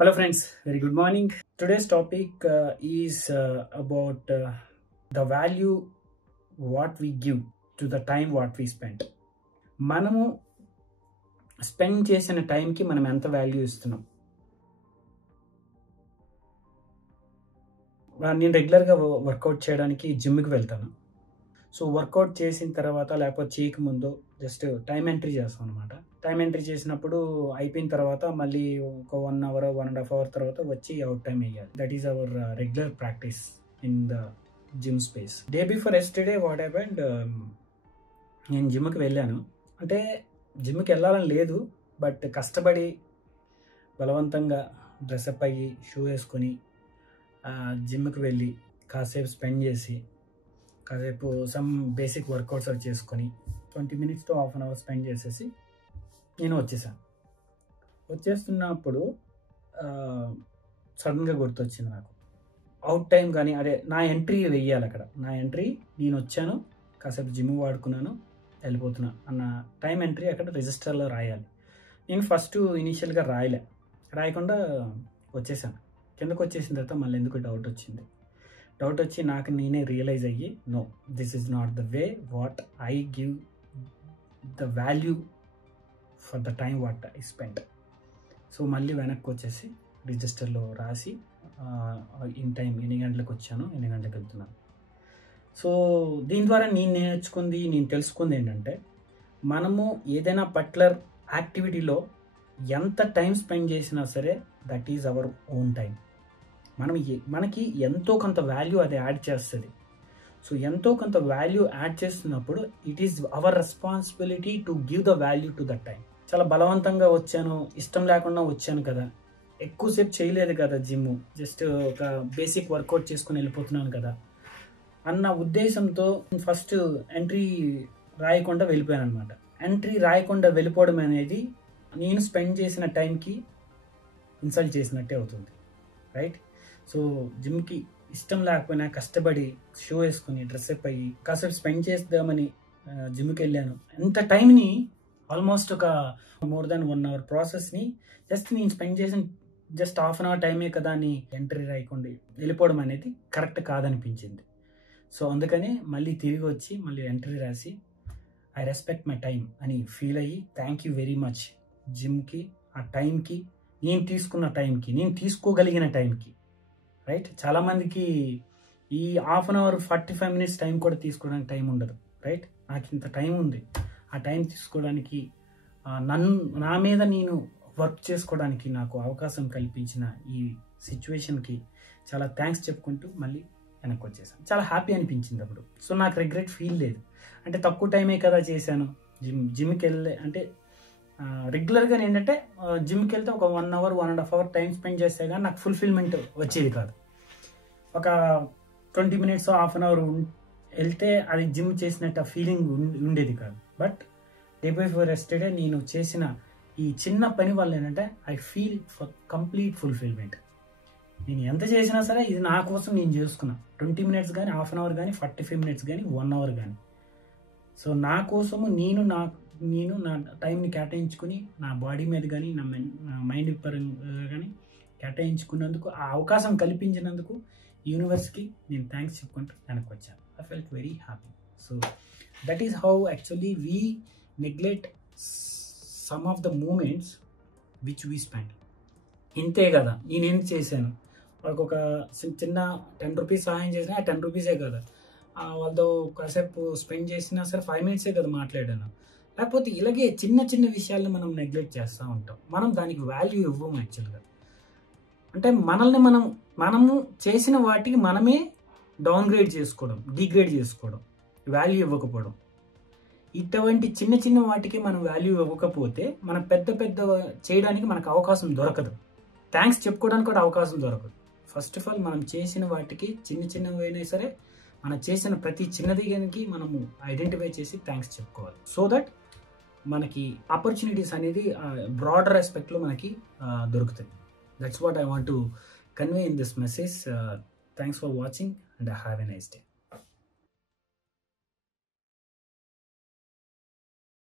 Hello friends, very good morning. Today's topic is about the value what we give to the time what we spent. మనము spend చేసిన టైంకి మనం ఎంత value ఇస్తున్నాం. నేను రెగ్యులర్గా వర్కౌట్ చేయడానికి జిమ్కి వెళ్తాను. సో వర్కౌట్ చేసిన తర్వాత లేకపోతే చేయకముందు జస్ట్ టైం ఎంట్రీ చేస్తాం అనమాట. టైం ఎంట్రీ చేసినప్పుడు అయిపోయిన తర్వాత మళ్ళీ ఒక 1 hour 1.5 hour తర్వాత వచ్చి అవుట్ టైం వేయాలి. That is our regular practice in the gym space. Day before yesterday what happened, నేను జిమ్కి వెళ్ళాను. అంటే జిమ్కి వెళ్ళాలని లేదు, బట్ కష్టపడి బలవంతంగా డ్రెస్అప్ అయ్యి షూ వేసుకొని జిమ్కి వెళ్ళి కాసేపు స్పెండ్ చేసి కాసేపు సమ్ బేసిక్ వర్కౌట్స్ అవి చేసుకొని 20 minutes to half an hour spend చేసేసి నేను వచ్చేసాను. వచ్చేస్తున్నప్పుడు సడన్గా గుర్తొచ్చింది నాకు అవుట్ టైం కానీ అదే నా ఎంట్రీ వెయ్యాలి. అక్కడ నా ఎంట్రీ నేను వచ్చాను, కాసేపు జిమ్ వాడుకున్నాను, వెళ్ళిపోతున్నా అన్న టైం ఎంట్రీ అక్కడ రిజిస్టర్లో రాయాలి. నేను ఫస్ట్ ఇనీషియల్గా రాయకుండా వచ్చేసాను. కిందకు వచ్చేసిన తర్వాత మళ్ళీ ఎందుకు డౌట్ వచ్చి నాకు నేనే రియలైజ్ అయ్యి no, this is not the way what I give the value for the time what I spend. So మళ్ళీ వెనక్కి వచ్చేసి రిజిస్టర్లో రాసి ఇన్ టైం ఎన్ని గంటలకు వచ్చాను, ఎన్ని గంటలకు వెళ్తున్నాను. సో దీని ద్వారా నేను తెలుసుకుంది ఏంటంటే, మనము ఏదైనా పర్టికులర్ యాక్టివిటీలో ఎంత టైం స్పెండ్ చేసినా సరే that is our own time. మనకి ఎంతో కొంత వాల్యూ అది యాడ్ చేస్తుంది. సో ఎంతో కొంత వాల్యూ యాడ్ చేస్తున్నప్పుడు it is our responsibility to give the value to that time. చాలా బలవంతంగా వచ్చాను, ఇష్టం లేకుండా వచ్చాను కదా, ఎక్కువసేపు చేయలేదు కదా జిమ్, జస్ట్ ఒక బేసిక్ వర్కౌట్ చేసుకుని వెళ్ళిపోతున్నాను కదా అన్న ఉద్దేశంతో ఫస్ట్ ఎంట్రీ రాయకుండా వెళ్ళిపోయాను అనమాట. ఎంట్రీ రాయకుండా వెళ్ళిపోవడం అనేది నేను స్పెండ్ చేసిన టైంకి ఇన్సల్ట్ చేసినట్టే అవుతుంది, రైట్? సో జిమ్కి ఇష్టం లేకపోయినా కష్టపడి షూ వేసుకుని డ్రెస్అప్ అయ్యి కాసేపు స్పెండ్ చేద్దామని జిమ్కి వెళ్ళాను. ఎంత టైంని ఆల్మోస్ట్ ఒక మోర్ దాన్ 1 hour ప్రాసెస్ని నేను స్పెండ్ చేసిన జస్ట్ హాఫ్ అన్ అవర్ టైమే కదా అని ఎంట్రీ రాయకుండా వెళ్ళిపోవడం అనేది కరెక్ట్ కాదనిపించింది. సో అందుకని మళ్ళీ తిరిగి వచ్చి మళ్ళీ ఎంట్రీ రాసి ఐ రెస్పెక్ట్ మై టైం అని ఫీల్ అయ్యి థ్యాంక్ యూ వెరీ మచ్ జిమ్కి, ఆ టైంకి, నేను తీసుకున్న టైంకి, నేను తీసుకోగలిగిన టైంకి, రైట్? చాలామందికి ఈ half an hour 45 minutes time కూడా తీసుకోవడానికి టైం ఉండదు, రైట్? నాకు ఇంత టైం ఉంది, ఆ టైం తీసుకోవడానికి నా మీద నేను వర్క్ చేసుకోవడానికి నాకు అవకాశం కల్పించిన ఈ సిచ్యువేషన్కి చాలా థ్యాంక్స్ చెప్పుకుంటూ మళ్ళీ వెనక్కి వచ్చేసాను. చాలా హ్యాపీ అనిపించింది అప్పుడు. సో నాకు రిగ్రెట్ ఫీల్ లేదు. అంటే తక్కువ టైమే కదా చేశాను జిమ్కి వెళ్ళే, అంటే రెగ్యులర్గా ఏంటంటే జిమ్కి వెళ్తే ఒక 1 hour 1.5 hour టైం స్పెండ్ చేస్తే కానీ నాకు ఫుల్ఫిల్మెంట్ వచ్చేది కాదు. ఒక 20 minutes హాఫ్ అన్ అవర్ వెళ్తే అది జిమ్ చేసినట్టు ఫీలింగ్ ఉండేది కాదు. బట్ డే బిఫోర్ ఎస్టర్డే నేను చేసిన ఈ చిన్న పని వల్ల ఏంటంటే I feel for complete fulfilment. నేను ఎంత చేసినా సరే ఇది నా కోసం నేను చేసుకున్నా. 20 minutes కానీ, హాఫ్ అన్ అవర్ కానీ, 45 minutes కానీ, 1 hour కానీ. సో నా కోసము నేను నా టైంని కేటాయించుకుని నా బాడీ మీద కానీ నా మైండ్ పరంగా కానీ కేటాయించుకున్నందుకు, ఆ అవకాశం కల్పించినందుకు యూనివర్స్కి నేను థ్యాంక్స్ చెప్పుకుంటూ వెనక్కి వచ్చాను. I felt very happy. So that is how actually we neglect some of the moments which we spend. ఇంతే కదా, నేనేం చేశాను, వాళ్ళకి ఒక చిన్న 10 rupees సహాయం చేసినా ఆ 10 rupees కదా, వాళ్ళతో కాసేపు స్పెండ్ చేసినా సరే 5 minutes కదా మాట్లాడాను. లేకపోతే ఇలాగే చిన్న చిన్న విషయాలను మనం నెగ్లెక్ట్ చేస్తూ ఉంటాం. మనం దానికి వాల్యూ ఇవ్వము యాక్చువల్గా. అంటే మనము చేసిన వాటికి మనమే డౌన్గ్రేడ్ చేసుకోవడం, డిగ్రేడ్ చేసుకోవడం, వాల్యూ ఇవ్వకపోవడం. ఇటువంటి చిన్న చిన్న వాటికి మనం వాల్యూ ఇవ్వకపోతే మన పెద్ద చేయడానికి మనకు అవకాశం దొరకదు. థ్యాంక్స్ చెప్పుకోవడానికి కూడా అవకాశం దొరకదు. ఫస్ట్ ఆఫ్ ఆల్ మనం చేసిన వాటికి చిన్నవైనా సరే మనం చేసిన ప్రతి చిన్నదికి మనము ఐడెంటిఫై చేసి థ్యాంక్స్ చెప్పుకోవాలి. సో దట్ మనకి ఆపర్చునిటీస్ అనేది బ్రాడర్ ఆస్పెక్ట్లో మనకి దొరుకుతాయి. That's what I want to convey in this message. Thanks for watching and have a nice day.